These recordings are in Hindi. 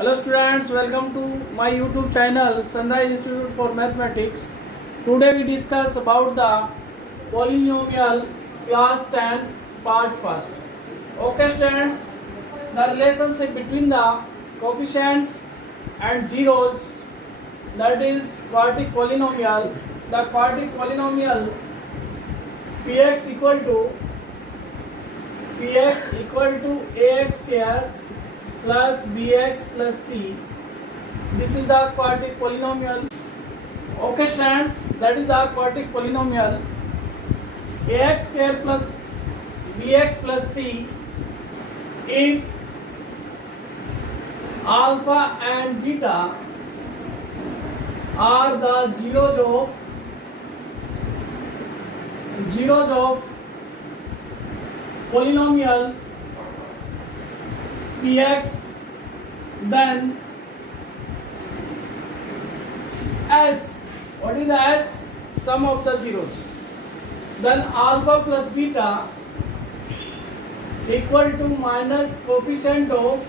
Hello students, welcome to my YouTube channel Sunrise Institute for Mathematics. Today we discuss about the polynomial class 10 part first. Okay students, the relationship between the coefficients and zeros, that is quadratic polynomial. The quadratic polynomial px equal to ax square plus bx plus c. This is the quadratic polynomial. Okay students, that is the quadratic polynomial ax square plus bx plus c if alpha and beta are the zeros of polynomial px, then s, what is the s? Sum of the zeros. Then alpha plus beta equal to minus coefficient of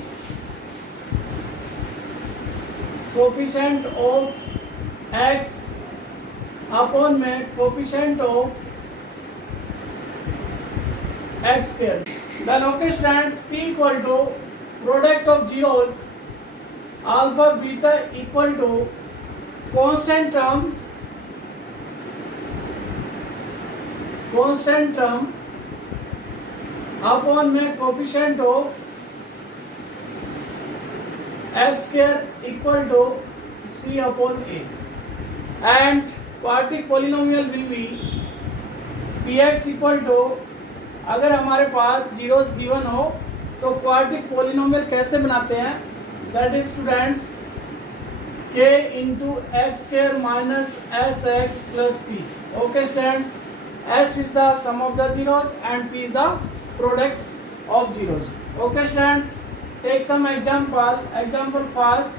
x upon में coefficient of x square. Then okay students, p equal to product of zeros alpha beta equal to constant term upon में coefficient of x square equal to c upon a, and quadratic polynomial will be px equal to, अगर हमारे पास जीरोस गिवन हो तो क्वाड्रेटिक पोलिनोमियल कैसे बनाते हैं, that is students k into x square minus s x plus p. Okay students, s is the sum of the zeros and p is the product of zeros. Okay students, take some example first.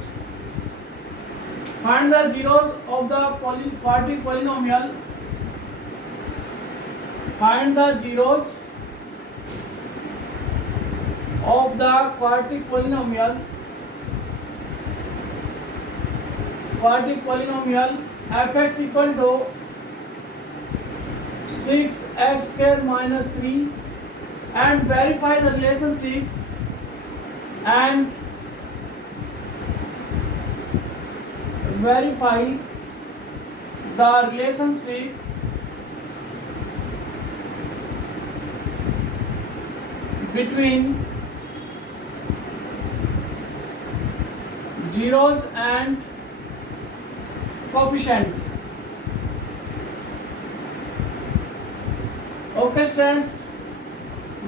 Find the zeros of the quadratic polynomial. Find the zeros of the quadratic polynomial fx equal to 6x square minus 3, and verify the relationship between zeros and coefficient. Okay students,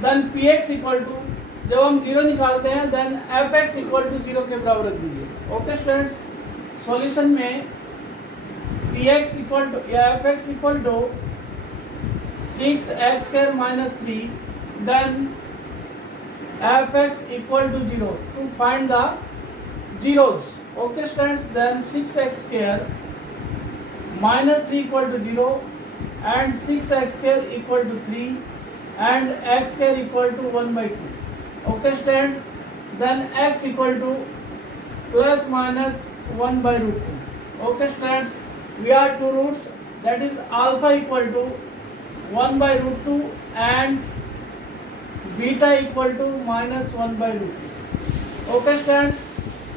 then px equal to, जब हम जीरो निकालते हैं then fx equal to zero के बराबर रख दीजिए. ओके स्टूडेंट्स, सॉल्यूशन में px इक्वल टू या fx equal to 6x square minus 3, then fx equal to 0 to find the zeros. Okay students, then 6x square minus 3 equal to 0 and 6x square equal to 3 and x square equal to 1 by 2. Okay students, then x equal to plus minus 1 by root 2. Okay students, we are two roots, that is alpha equal to 1 by root 2 and beta equal to minus 1 by root. Okay students,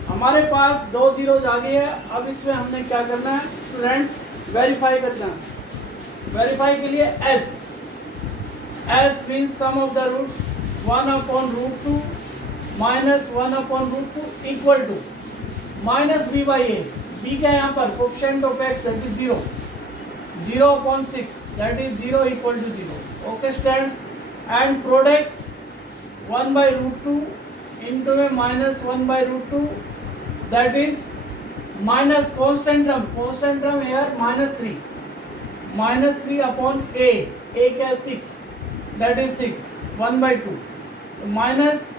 हमारे पास दो जीरोज आ गए हैं. अब इसमें हमने क्या करना है स्टूडेंट्स, वेरीफाई करना है. वेरीफाई के लिए s means sum of the roots 1 upon root 2 minus 1 upon root 2 equal to minus b by a. B क्या है यहाँ पर, coefficient of x that is 0 upon 6 that is 0 equal to 0. Okay students, and product 1 by root 2 into a minus 1 by root 2, that is minus constant term here minus 3 upon a क्या 6, that is 6 1 by 2, minus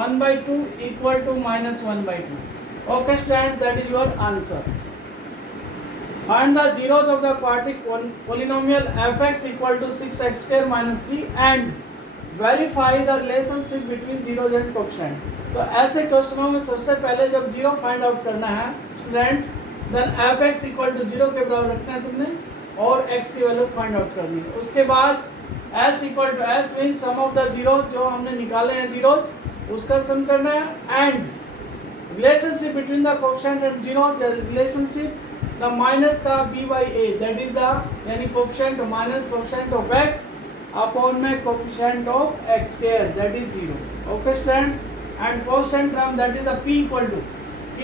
1 by 2 equal to minus 1 by 2. Okay student, that is your answer. Find the zeros of the quadratic polynomial fx equal to 6x square minus 3 and verify the relationship between zeros and coefficient. तो ऐसे क्वेश्चनों में सबसे पहले जब जीरो फाइंड आउट करना है student, then f x equal to zero के बराबर रखना है तुमने और एक्स की वैल्यू फाइंड आउट करनी है। उसके बाद S equal to S mean sum of the zero, जो हमने निकाले हैं जीरोज उसका सम करना है। And relationship between the coefficient and zero, relationship the minus का b by a, that is the यानी coefficient minus coefficient of x upon में coefficient of x square that is zero. Okay students, and constant term that is the p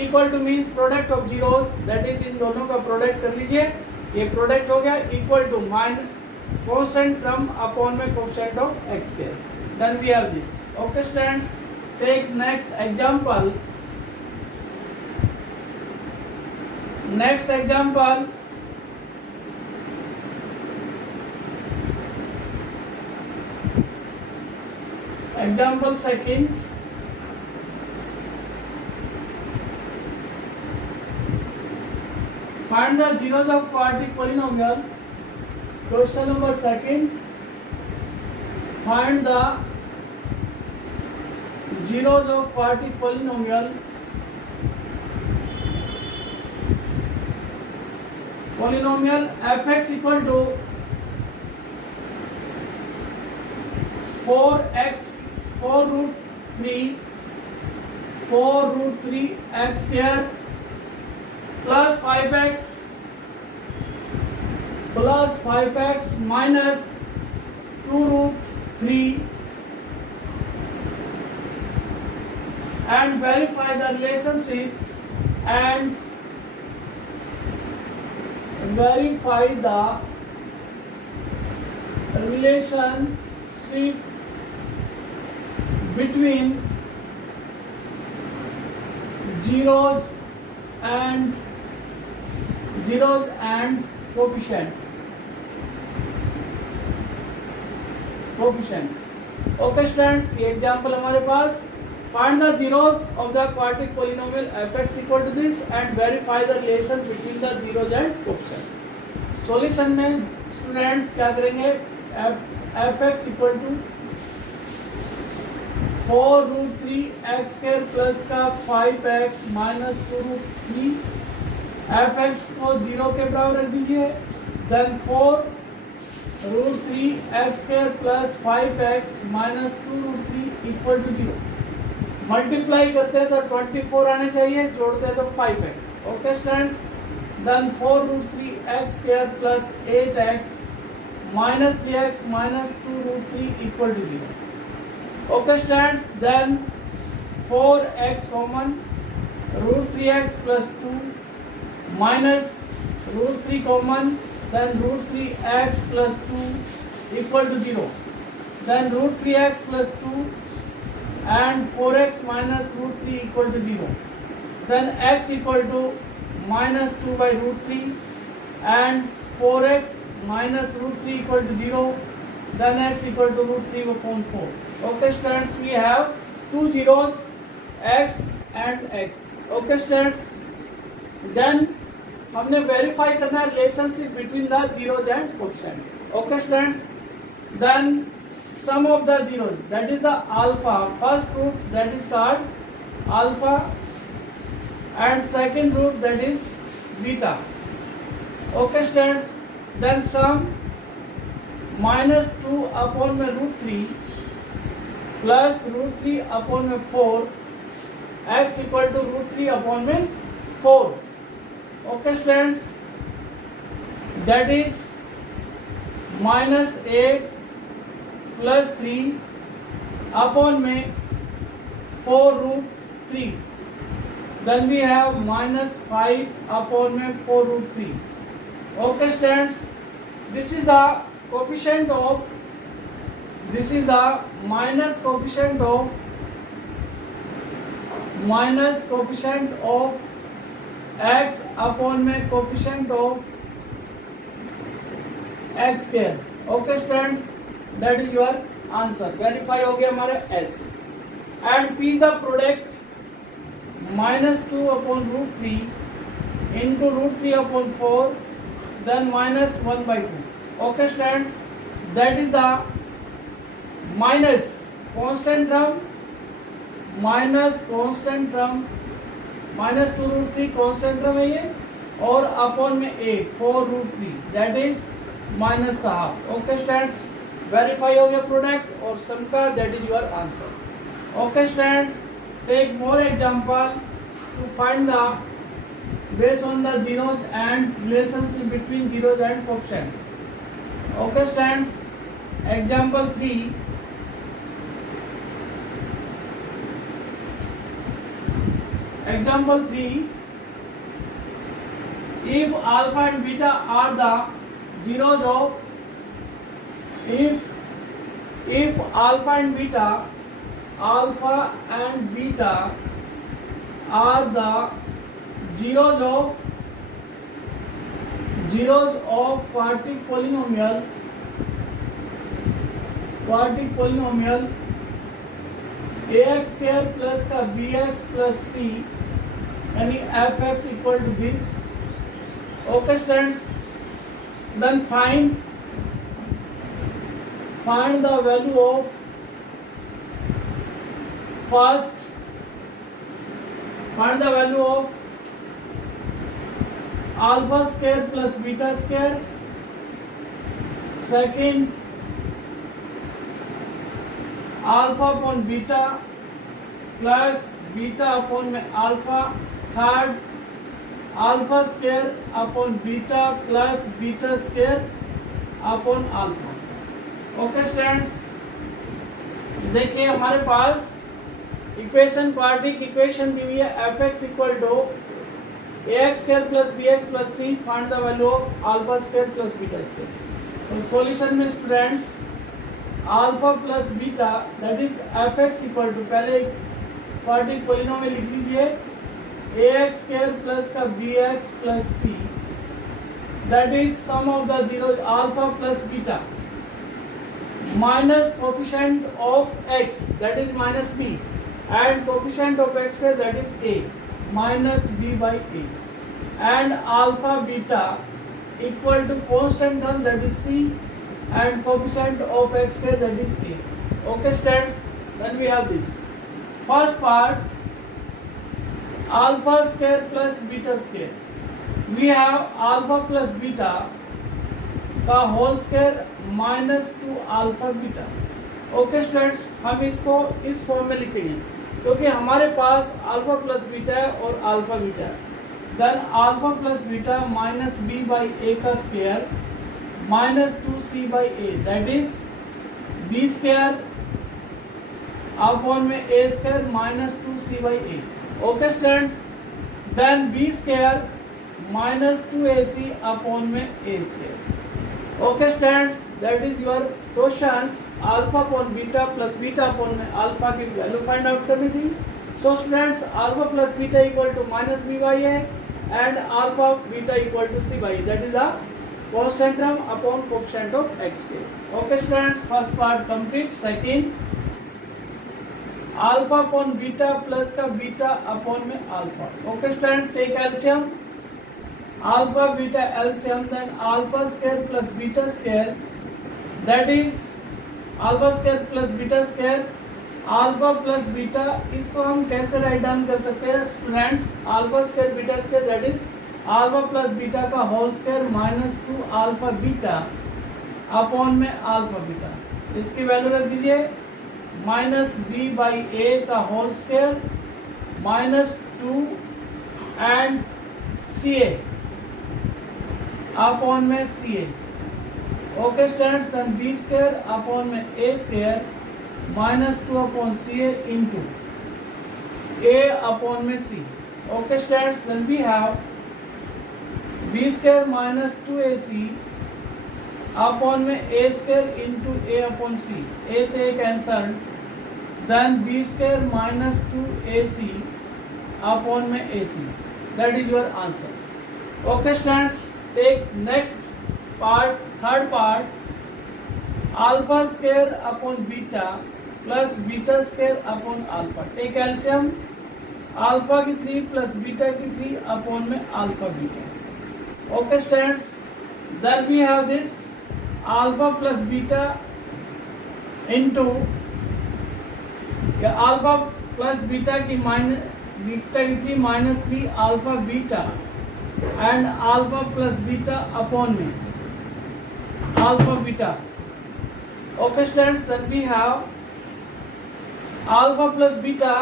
equal to means product of zeros, that is इन दोनों का प्रोडक्ट कर लीजिए, ये प्रोडक्ट हो गया, equal to minus constant term upon में coefficient of x square, then we have this. Okay students, take next example. Next example, example second, find the zeros of quadratic polynomial. Question number second, find the zeros of quadratic polynomial. Polynomial fx equal to 4 root 3 x square plus 5x minus 2 root 3 and verify the relationship between zeros and coefficient. Okay students, ये एग्जांपल हमारे पास। Find the zeros of the quadratic polynomial fx equal to this and verify the relation between the zeros and coefficient. Solution में स्टूडेंट्स क्या करेंगे, fx equal to 4 root 3 x square plus का 5x minus 2 root 3, fx को 0 के बराबर रख दीजिए, then 4 root 3 x square plus 5x minus 2 root 3 equal to 0। Multiply करते हैं तो 24 आने चाहिए, जोड़ते हैं तो 5x। Okay students, then 4 root 3 x square plus 8x minus 3x minus 2 root 3 equal to 0। Okay students, then 4x common, root 3x plus 2 minus root 3 common, then root 3x plus 2 equal to 0, then root 3x plus 2 and 4x minus root 3 equal to 0, then x equal to minus 2 by root 3 and 4x minus root 3 equal to 0, then x equal to root 3 upon 4। okay students, we have two zeros x and x। okay students, then हमने वेरीफाई करना है relationship between the zeros and coefficient. Okay students, then sum of the zeros, that is the alpha, first root that is called alpha and second root that is beta। okay students, then sum minus 2 upon में root 3 plus root 3 upon में 4, x equal to root 3 upon में 4। okay students, that is minus 8 plus 3 upon में 4 root 3, then we have minus 5 upon में 4 root 3। okay students, this is the coefficient of, this is the minus coefficient of x upon में coefficient of x square। okay students, that is your answer। Verify हो गया हमारे s and p the product minus 2 upon root 3 into root 3 upon 4, then minus 1 by 2। okay students, that is the minus constant term minus constant term -2√3 constant term है ये, और अपॉन में 8 4√3 दैट इज माइनस का हाफ। ओके स्टूडेंट्स, वेरीफाई हो गया प्रोडक्ट और सम का, that is your answer. Okay students, take more example to find the based on the zeros and relationship between zeros and coefficient. Okay students, example 3. Example 3, if alpha and beta are the zeros of, if alpha and beta are the zeros of quartic polynomial ax square plus का bx plus c यानी fx equal to this. Okay students, then find the value of first, find the value of alpha square plus beta square, second alpha upon beta plus beta upon में alpha, third alpha square upon beta plus beta square upon alpha. Okay students, देखिए हमारे पास इक्वेशन, क्वाड्रेटिक इक्वेशन दी हुई है, f x equal to ax square plus bx plus c, find the value of alpha square plus beta square। और सॉल्यूशन में students alpha plus beta that is fx equal to, पहले क्वाड्रेटिक पॉलिनोमियल लिख लीजिए, ax square प्लस का bx plus c that is sum of the zero alpha plus beta minus coefficient of x that is minus b and coefficient of x square that is a minus b by a, and alpha beta equal to constant term that is c and coefficient of x square that is a. Okay students, then we have this first part, alpha square plus beta square, we have alpha plus beta का whole square minus 2 alpha beta. Okay students, हम इसको इस फॉर्म में लिखेंगे क्योंकि हमारे पास अल्फा प्लस बीटा है और अल्फा बीटा है। Then alpha plus beta minus b by a का square minus 2c by a that is b square upon में a square minus 2c by a. Okay students, then b square minus 2ac upon में a square. Okay students, that is your questions. Alpha upon beta plus beta upon में अल्फा की वैल्यू फाइंड आउट करनी थी। So students, alpha plus beta equal to minus b by a and alpha beta equal to c by, that is the coefficient term upon coefficient of x square. Okay students, first part complete. Second, alpha upon beta plus का बीटा अपॉन में alpha. Okay student, take LCM, alpha beta LCM, then alpha square plus beta square that is alpha square plus beta square, alpha plus beta, इसको हम कैसे राइट डाउन कर सकते हैं students? alpha square beta square that is alpha plus beta का whole square minus 2 alpha beta upon में alpha beta, इसकी वैल्यू रख दीजिए माइनस बी बाई ए का whole square minus 2 and c a upon में c a. Okay students, then b square upon में a square minus 2 upon c a into a upon में c. Okay students, then we have b square minus 2ac upon में a square into a upon c, ए से a cancel, then b square minus 2ac upon में a c, that is your answer. Okay students, take next part, third part, alpha square upon beta plus beta square upon alpha, take LCM, alpha की 3 plus beta की 3 upon में alpha beta। okay students, then we have this alpha plus beta into alpha plus beta की three minus three alpha beta and alpha plus beta upon में alpha beta. Okay students, then we have alpha plus beta,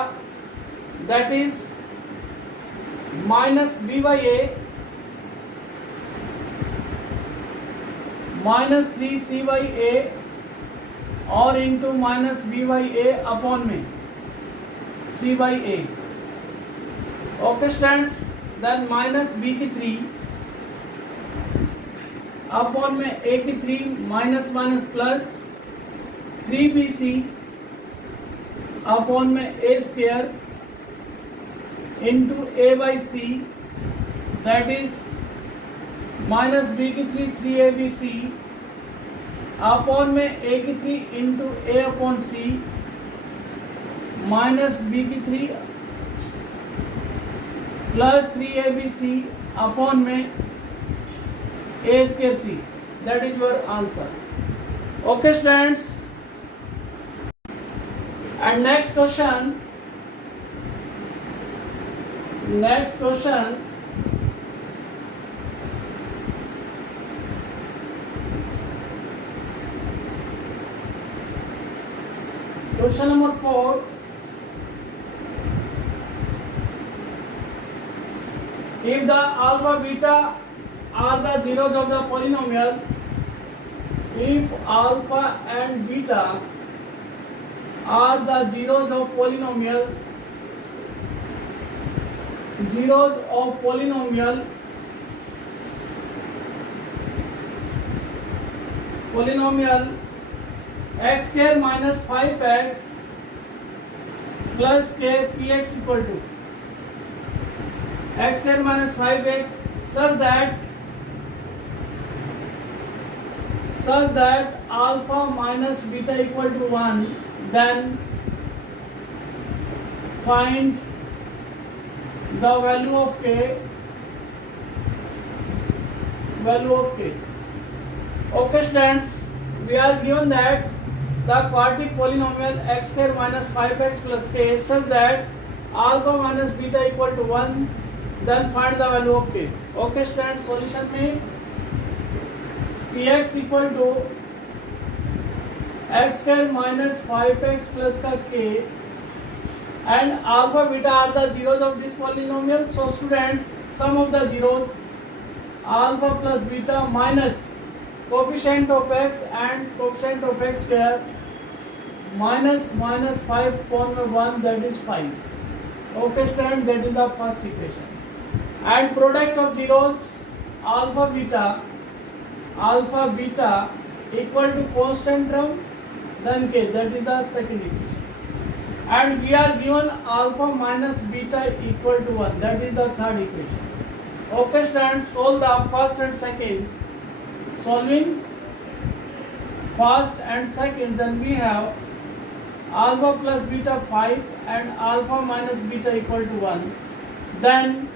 that is minus b by a minus 3c by a or into minus b by a upon में c by a. Okay students, then minus b की 3 अपॉन में a की 3 minus minus plus 3bc upon में a square into a by c, that is minus b की 3abc अपॉन में a की 3 into a upon c minus b की 3 प्लस 3abc अपॉन में a square c. That is your answer. Okay students, and next question number 4. If the alpha beta are the zeros of the polynomial, if alpha and beta are the zeros of polynomial x square minus 5x plus k px equal to x square minus 5x such that alpha minus beta equal to 1, then find the value of k. Okay students, we are given that the quadratic polynomial x square minus 5x plus k such that alpha minus beta equal to 1, then find the value of k. Okay students, solution में px equal to x square minus 5x plus का k and alpha beta are the zeros of this polynomial. So students, sum of the zeros alpha plus beta minus coefficient of x and coefficient of x square minus 5 upon 1, that is 5. Okay students, that is the first equation. And product of zeros alpha beta equal to constant term, then k, that is the second equation. And we are given alpha minus beta equal to 1, that is the third equation. Okay students, solve the first and second. Solving first and second, then we have alpha plus beta 5 and alpha minus beta equal to 1, then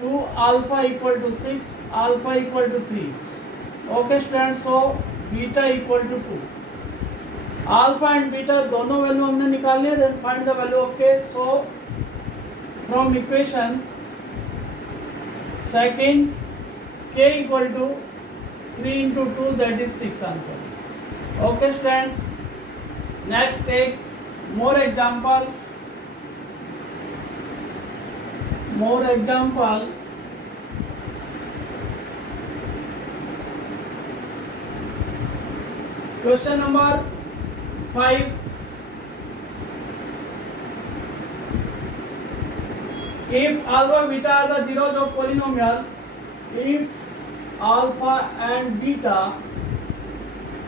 2 alpha equal to 6, alpha equal to 3. Okay students, so beta equal to 2. Alpha and beta दोनों वैल्यू हमने निकाल लिया. Then find the value of k. So from equation second, k equal to 3 into 2, that is 6 answer. Okay students, next take more example. Question number 5. If alpha beta are the zeros of polynomial, if alpha and beta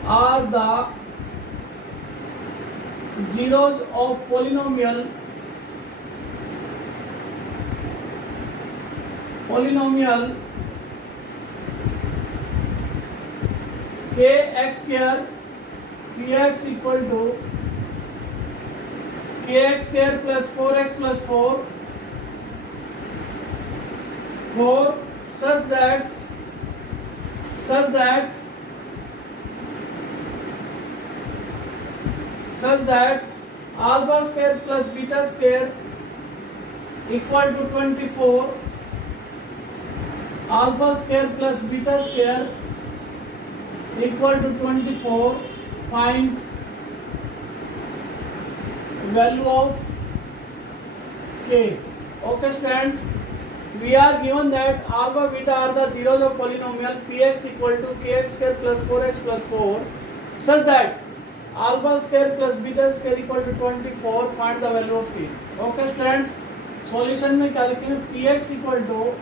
are the zeros of polynomial kx square px equal to kx square plus 4x plus 4 such that alpha square plus beta square equal to 24. Alpha square plus beta square equal to 24. Find value of k. Okay students, we are given that alpha beta are the zeros of polynomial px equal to kx square plus 4x plus 4 such that alpha square plus beta square equal to 24. Find the value of k. Okay students, solution में क्या लिखेंगे, px equal to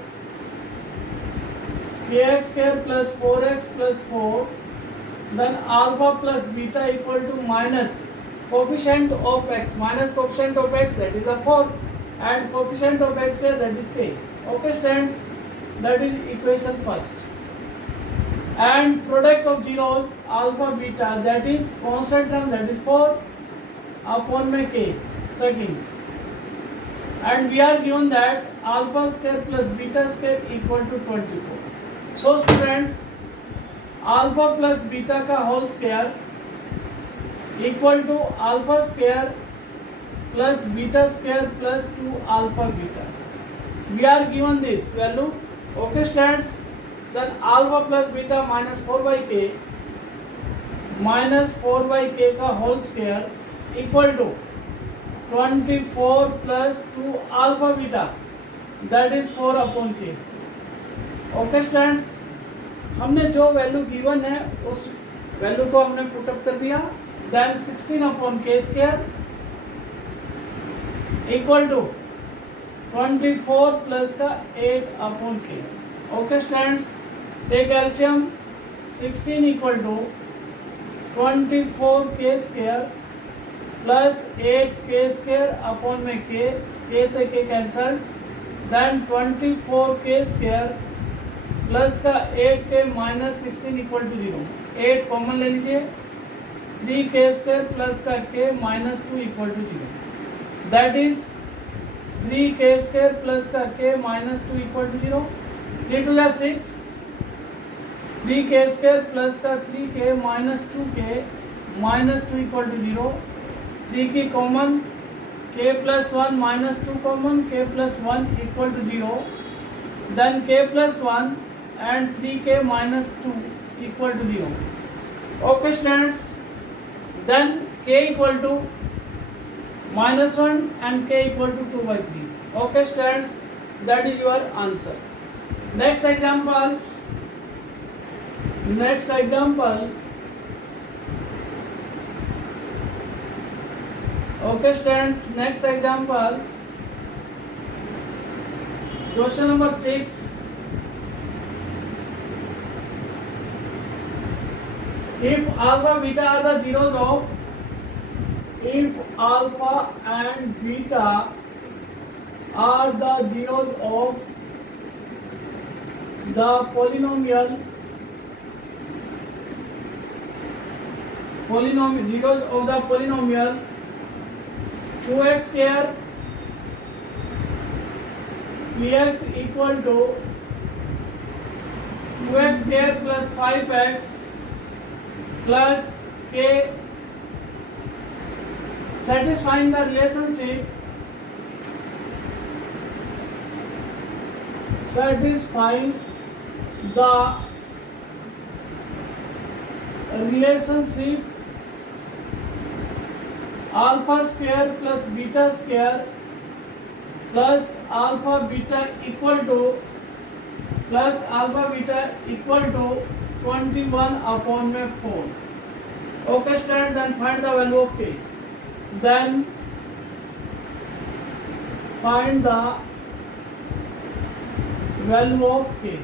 kx square plus 4x plus 4, then alpha plus beta equal to minus coefficient of x, minus coefficient of x, that is the 4, and coefficient of x square, that is k. Okay students, that is equation first. And product of zeros alpha beta, that is constant term, that is 4 upon में k, second. And we are given that alpha square plus beta square equal to 24. So students, alpha plus beta का whole square equal to alpha square plus beta square plus 2 alpha beta. We are given this value. Okay students, then alpha plus beta minus 4 by k का whole square equal to 24 plus 2 alpha beta, that is 4 upon k. Okay students, हमने जो वैल्यू गिवन है उस वैल्यू को हमने पुटअप कर दिया. Then 16 upon k square equal to 24 plus का 8 upon k. Okay students, take LCM. 16 equal to 24 k square plus 8 के स्क्वायर अपॉन में के से के cancel. Then 24 k square plus का 8 के माइनस 16 इक्वल टू 0. 8 कॉमन ले लीजिए. 3 के स्क्वायर प्लस का k minus 2 equal to 0. That is 3 k square plus का k minus 2 equal to 0. 3 to 6. 3 k square plus का 3 के माइनस 2 के माइनस 2 इक्वल टू 0. 3 की कॉमन, के प्लस 1 माइनस 2 कॉमन, के प्लस 1 इक्वल टू 0. देन के plus 1 and 3k minus 2 equal to 0. Okay students, then k equal to minus 1 and k equal to 2 by 3. Okay students, that is your answer. Next examples. Next example. Okay students, next example. Question number 6. If alpha beta are the zeros of, if alpha and beta are the zeros of the polynomial, zeros of the polynomial 2x square px equal to 2x square plus 5x plus k, satisfying the relationship, alpha square plus beta square plus alpha beta equal to 21 upon 4. Okay student, then find the value of k. Then find the value of k.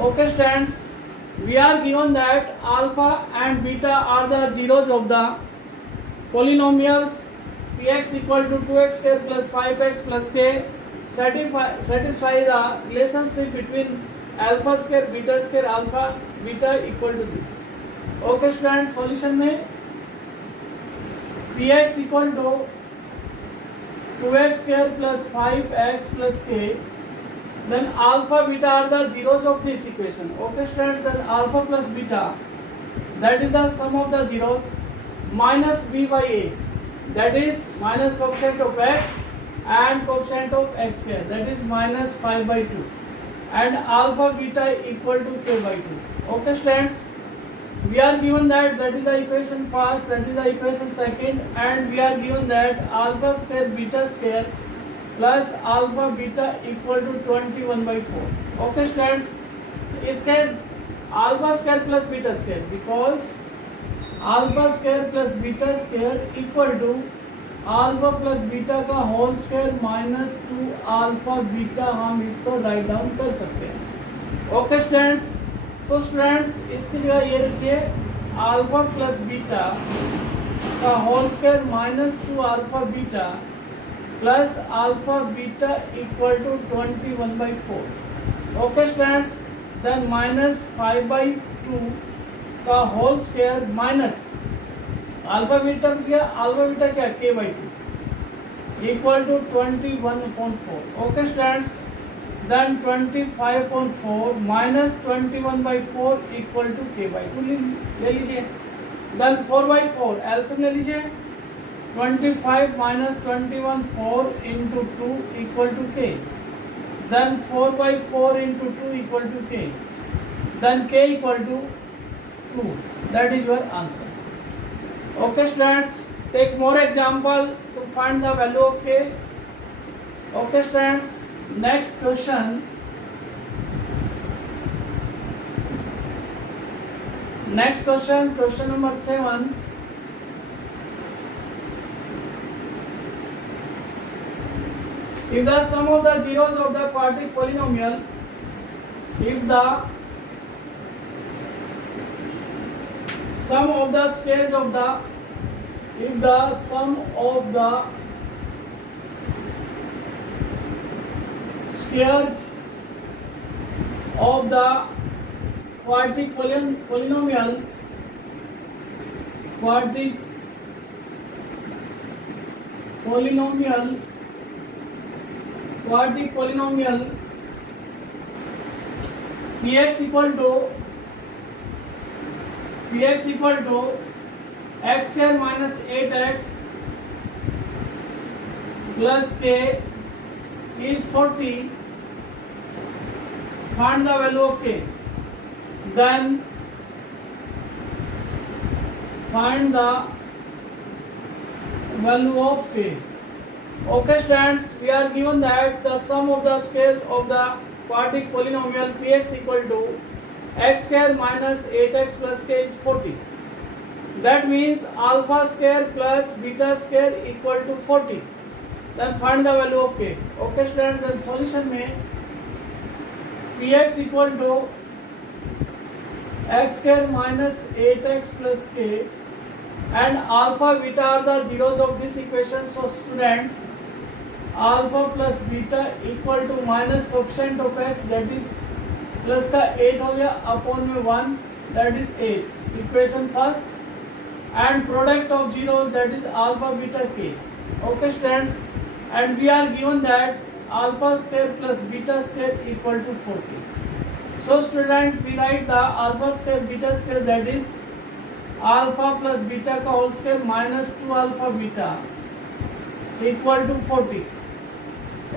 Okay students, we are given that alpha and beta are the zeros of the polynomials px equal to 2x square plus 5x plus k. Satisfy the relationship between alpha square beta square alpha beta equal to this. Okay students, solution में px equal to 2x square plus 5x plus k, then alpha beta are the zeros of this equation. Okay students, then alpha plus beta, that is the sum of the zeros, minus b by a. that is minus coefficient of x and coefficient of x square, that is minus 5 by 2, and alpha beta equal to k by 2. Okay students, we are given that is the equation first, that is the equation second, and we are given that alpha square beta square plus alpha beta equal to 21 by 4. Okay students, इसके alpha square plus beta square, because alpha square plus beta square equal to alpha plus beta का whole square minus 2 alpha beta, हम इसको राइट डाउन कर सकते हैं. ओके स्टूडेंट्स, सो स्टूडेंट्स इसकी जगह ये रखिए अल्फा प्लस बीटा का whole square minus 2 alpha beta plus alpha beta equal to 21 by 4. Okay students, then minus 5 by 2 का whole square minus alpha beta क्या k by 2 equal to 21/4. Okay students, then 25/4 minus 21 by 4 equal to k by 2 ले लीजिए. देन 4 by 4 एलसीएम ले लीजिए. 25 minus 21 4 into 2 equal to k. Then 4 by 4 into 2 equal to k. Then k equal to 2. That is your answer. Okay students, take more example to find the value of k. Okay students, next question. Next question, question number 7. If the sum of the zeros of the quadratic polynomial, if the sum of the squares of the, if the sum of the squares of the quadratic polynomial, quadratic polynomial px equal to x square minus 8x plus k is 40, find the value of k. Then find the value of k. Okay students, we are given that the sum of the squares of the quadratic polynomial px equal to x square minus 8x plus k is 40. That means alpha square plus beta square equal to 40. Then find the value of k. Okay students, then solution में px equal to x square minus 8x plus k and alpha beta are the zeros of this equation. So students, alpha plus beta equal to minus coefficient of x, that is plus का 8 हो गया अपॉन में 1, that is 8. Equation first, and product of zero that is alpha beta के. Okay students, and we are given that alpha square plus beta square equal to 40. So student, we write the alpha square beta square that is alpha plus beta का whole square minus 2 alpha beta equal to 40.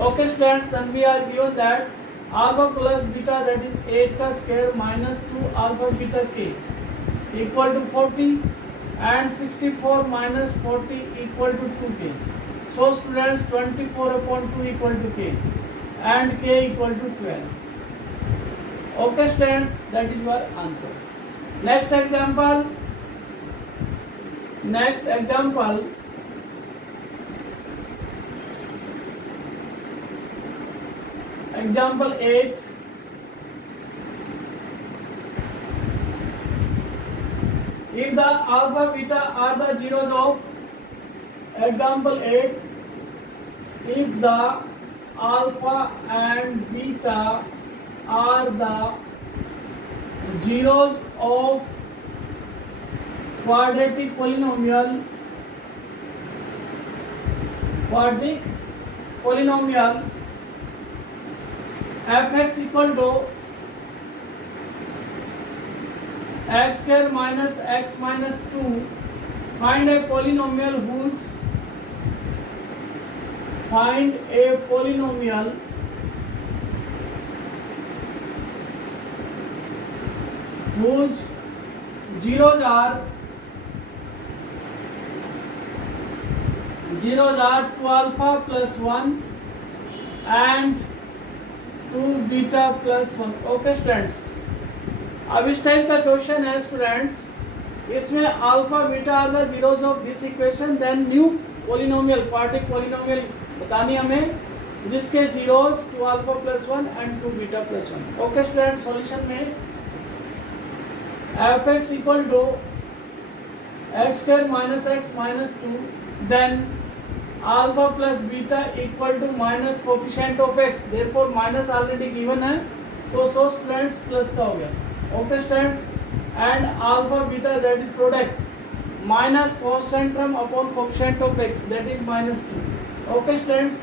Okay students, then we are given that alpha plus beta that is 8 का square minus 2 alpha beta k equal to 40 and 64 minus 40 equal to 2k. So students, 24 upon 2 equal to k and k equal to 12. Okay students, that is your answer. Next example. Example 8. If the alpha beta are the zeros of example 8, if the alpha and beta are the zeros of quadratic polynomial fx equal to x square minus x minus 2, find a polynomial whose find a polynomial whose zeros are 2 alpha plus 1 and 2 beta plus 1. Okay students, अब इस टाइप का क्वेश्चन है स्टूडेंट्स, इसमें alpha beta are the zeros of this equation, then new polynomial quadratic polynomial बतानी हमें जिसके zeros 2 alpha plus 1 and 2 beta plus 1. Okay students, solution में f x equal to x square minus x minus 2, then alpha plus beta equal to minus coefficient of x, therefore minus already given है तो सो स्टूडेंट्स प्लस का हो गया. Okay students, and alpha beta that is product minus constant term upon coefficient of x that is minus 2. Okay students,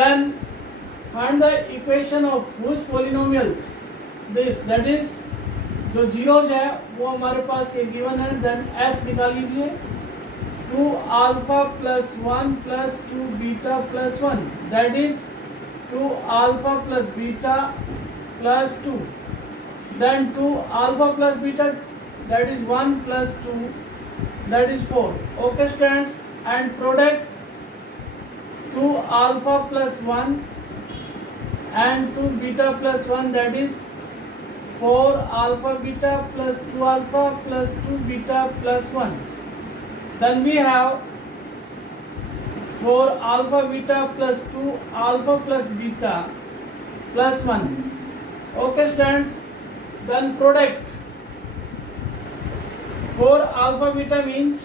then find the equation of which polynomials this, that is जो जीरोज है वो हमारे पास ये गिवन है, देन एस निकाल लीजिए 2 alpha plus 1 plus 2 beta plus 1, that is 2 alpha plus beta plus 2, then 2 alpha plus beta that is 1 plus 2 that is 4. Okay students, and product 2 alpha plus 1 and 2 beta plus 1 that is 4 alpha beta plus 2 alpha plus 2 beta plus 1. Then we have 4 alpha beta plus 2 alpha plus beta plus 1. Okay students, then product 4 alpha beta means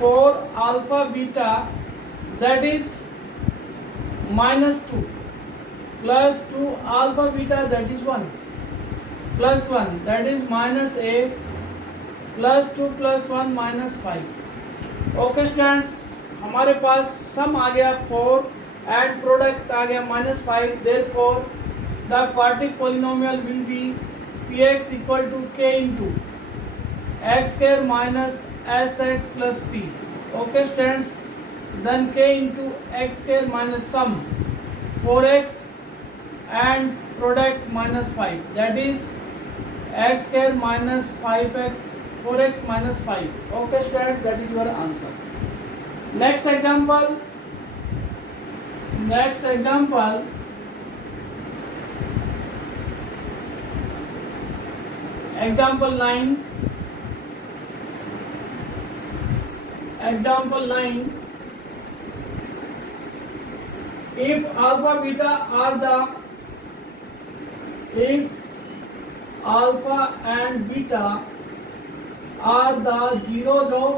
4 alpha beta that is minus 2 plus 2 alpha beta that is 1 plus 1 that is minus 8 plus 2 plus 1 minus 5. Okay students, हमारे पास सम आ गया 4 एंड प्रोडक्ट आ गया minus 5, therefore the quadratic polynomial will be p x equal to k into x square minus s x plus p. Okay students, then k into x square minus sum 4x and product minus 5 that is x square minus 5x 4x minus 5. Okay student, that is your answer. Next example, example 9. If alpha and beta are the zeros of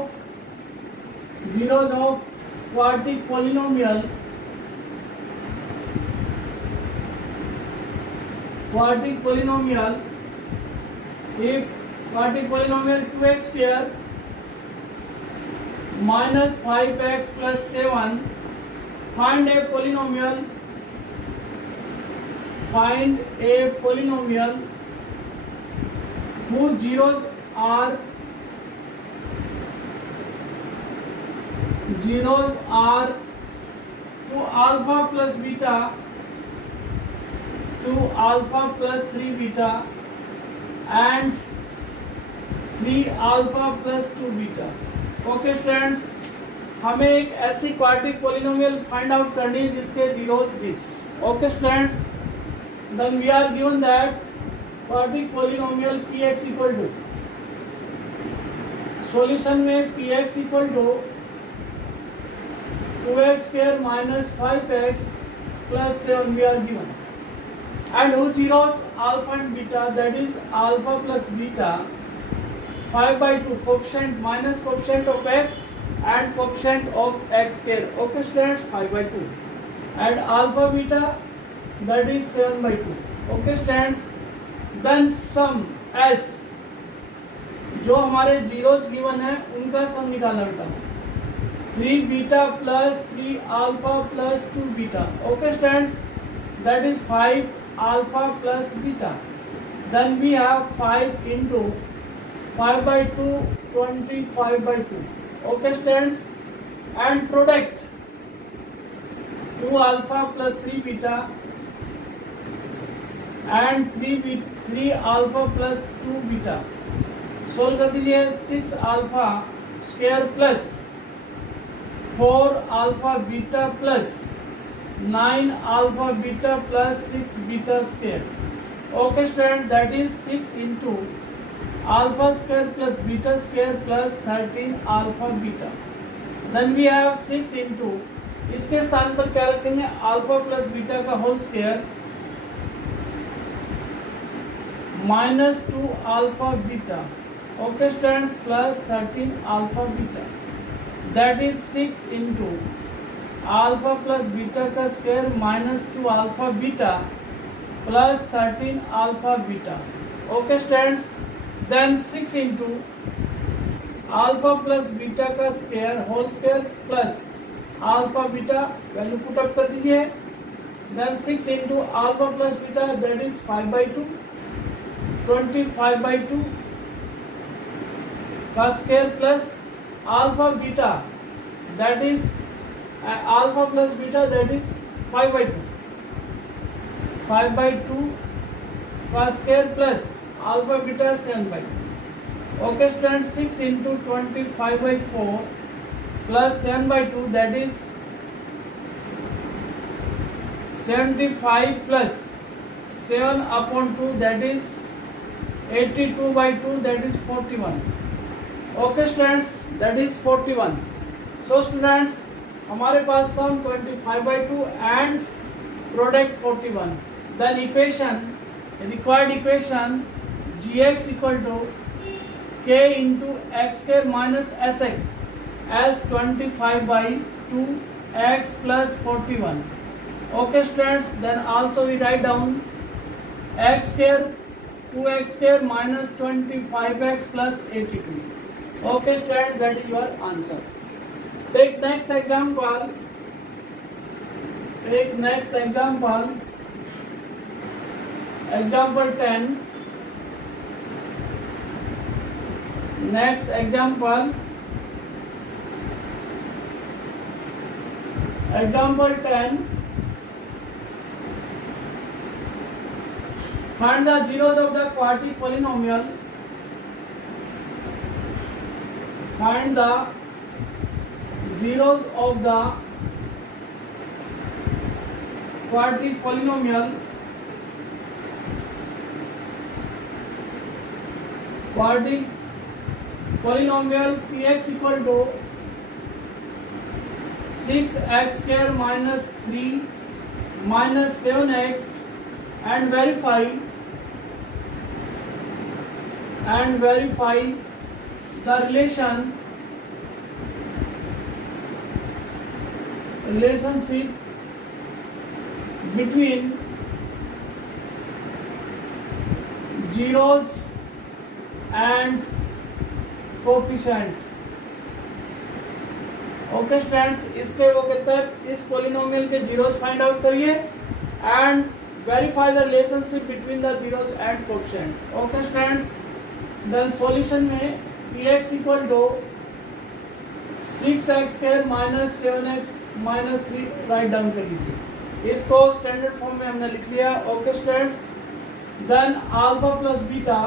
quadratic polynomial if quadratic polynomial 2x square minus 5x plus 7, find a polynomial whose zeros are 2 alpha plus beta, 2 alpha plus 3 beta and 3 alpha plus 2 beta. Okay students, हमें एक ऐसी क्वाड्रेटिक पोलिनोमियल फाइंड आउट करनी है जिसके zeros this. Okay students, then we are given that quadratic polynomial p x equal to, solution में p x equal to 2x square minus 5x plus 7 we are given, and whose zeros alpha and beta, that is alpha plus beta 5/2 coefficient minus coefficient of x and coefficient of x square. Okay students, 5/2 and alpha beta that is 7/2. Okay students, then sum s, जो हमारे जीरोस गिवन है उनका सम निकालना बेटा, 3 beta plus 3 alpha plus 2 beta. Okay students, that is 5 alpha plus beta. Then we have 5 into 5/2 25/2. Okay students, and product 2 alpha plus 3 beta and 3 alpha plus 2 beta. Solve कर दीजिए. 6 alpha square plus 4 alpha beta plus 9 alpha beta plus 6 beta square. Okay student, that is 6 into alpha square plus beta square plus 13 alpha beta. Then we have 6 into, इसके स्थान पर क्या रखेंगे, अल्फा प्लस बीटा का whole square minus 2 alpha beta. Okay students, plus 13 alpha beta. That is 6 into alpha plus beta का square minus 2 alpha beta plus 13 alpha beta. Okay students, then 6 into alpha plus beta का square whole square plus alpha beta, value put up कर दीजिए. Then 6 into alpha plus beta, that is 5/2, 25/2 का square plus alpha beta, that is alpha plus beta, that is 5/2, 5/2 का square plus alpha beta 7/2. Okay students, 6 into 25/4 plus 7/2, that is 75 plus 7/2, that is 82/2, that is 41. Okay students, that is 41. So students, हमारे पास सम 25/2 and product 41. Then equation, required equation gx equal to k into x square minus sx as 25/2 x plus 41. Okay students, then also we write down x square 2x square minus 25x plus 82. Okay students, that is your answer. Take next example. Example 10. Next example 10. Find the zeros of the quadratic polynomial. Find the zeros of the quadratic polynomial. Quadratic polynomial px equal to 6x square minus 3 minus 7x, and verify the relationship between zeros and coefficient. Okay students, इसके वो कहता है इस पोलिनोमियल के जीरोस फाइंड आउट करिए and verify the relationship between the zeros and coefficient. Okay students, then solution में px equal to 6x square minus 7x minus 3 write down कर लीजिए. इसको स्टैंडर्ड फॉर्म में हमने लिख लिया. Okay students, then alpha plus beta,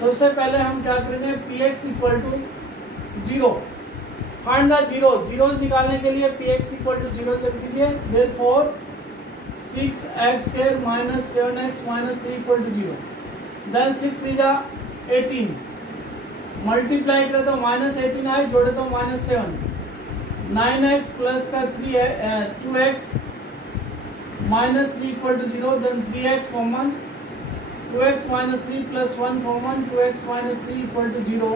सबसे पहले हम क्या करेंगे, px equal to 0. Find the zeros निकालने के लिए px इक्वल टू 0 रख दीजिए. Therefore 6x square minus 7x minus 3 equal to 0. Then 6 3 जा 18, मल्टीप्लाई करे तो माइनस 18 आए, जोड़े तो माइनस 7. 9x प्लस का 2x minus 3 equal to 0. Then 3x common, 2x minus 3 plus 1 common, 2x minus 3 equal to 0.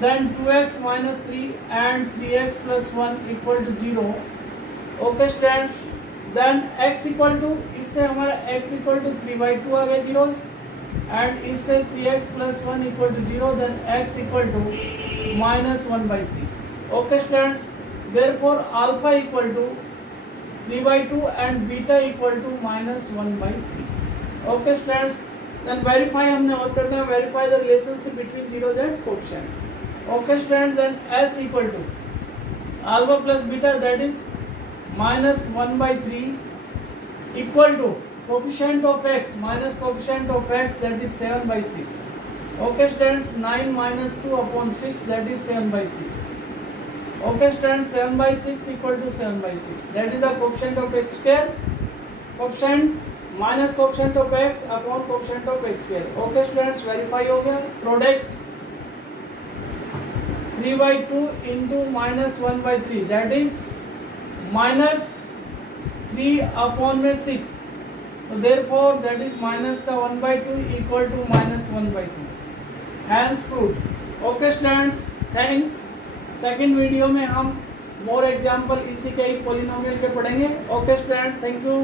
Then 2x minus 3 and 3x plus 1 equal to 0. Okay students, then x equal to, इससे हमारा x equal to 3/2 आ गया जीरोस, and इससे 3x plus 1 equal to 0. Then x equal to minus 1/3. Okay students, therefore alpha equal to 3/2 and beta equal to minus 1/3. Okay students, then verify हमने और करना है, verify the relationship between zeros and coefficient. Okay students, then s equal to alpha plus beta, that is minus 1 by 3, equal to coefficient of x minus coefficient of x, that is 7 by 6. Okay students, 9 minus 2 upon 6, that is 7 by 6. Okay students, 7 by 6 equal to 7 by 6, that is the coefficient of x square, coefficient minus coefficient of x upon coefficient of x square. Okay students, verify हो गया. Product 3 by 2 into minus 1 by 3, that is minus 3 upon में 6. So therefore that is minus the 1 by 2 equal to minus 1 by 2. Hence proved. Okay students, thanks. Second video में हम मोर एग्जाम्पल इसी के एक पॉलिनोमियल पे पढ़ेंगे. Okay student, thank you.